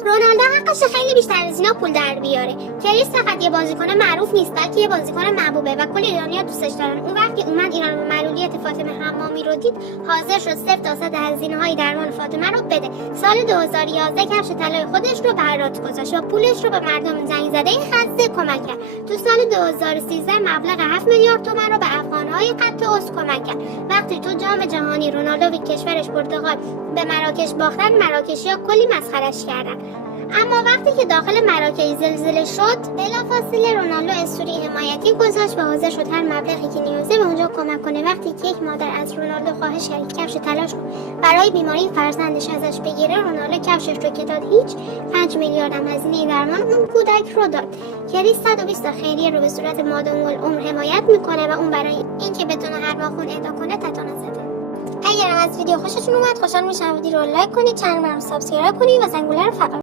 رونالدو حقش خیلی بیشتر از اینا پول در بیاره. کریس فقط یه بازیکن معروف نیست، بلکه یه بازیکن محبوبه و کل ایرانی‌ها دوستش دارن. اون وقت که اومد ایران و معلولیت فاطمه حمامی رو دید، حاضر شد 0% هزینه‌های درمان فاطمه رو بده. سال 2011 کفش طلای خودش رو برات گذاشت و پولش رو به مردم زنگ زده خسته کمک کرد. تو سال 2013 مبلغ 7 میلیارد تومان رو به افغان‌های خط اوست کمک کرد. وقتی تو جام جهانی رونالدو و کشورش پرتغال به مراکش باختن، مراکشی‌ها کلی مسخره‌اش کردن. اما وقتی که داخل مراکش زلزله شد، بلافاصله رونالدو استوری حمایتی گذاشت و حاضر شد هر مبلغی که نیازه به اونجا کمک کنه. وقتی که یک مادر از رونالدو خواهش کرد کفش طلاش رو برای بیماری فرزندش ازش بگیره، رونالدو کفشش رو که داد هیچ، 5 میلیارد هم هزینه درمان اون کودک رو داد. کریس 120 تا خیریه رو به صورت مادام العمر حمایت میکنه و اون برای اینکه بتونه هر ماه خون اهدا کنه تتانوس زده. اگر از ویدیو خوشتون اومد، خوشحال میشم ویدیو رو لایک کنید، چنل رو سابسکرایب کنید و زنگوله رو فعال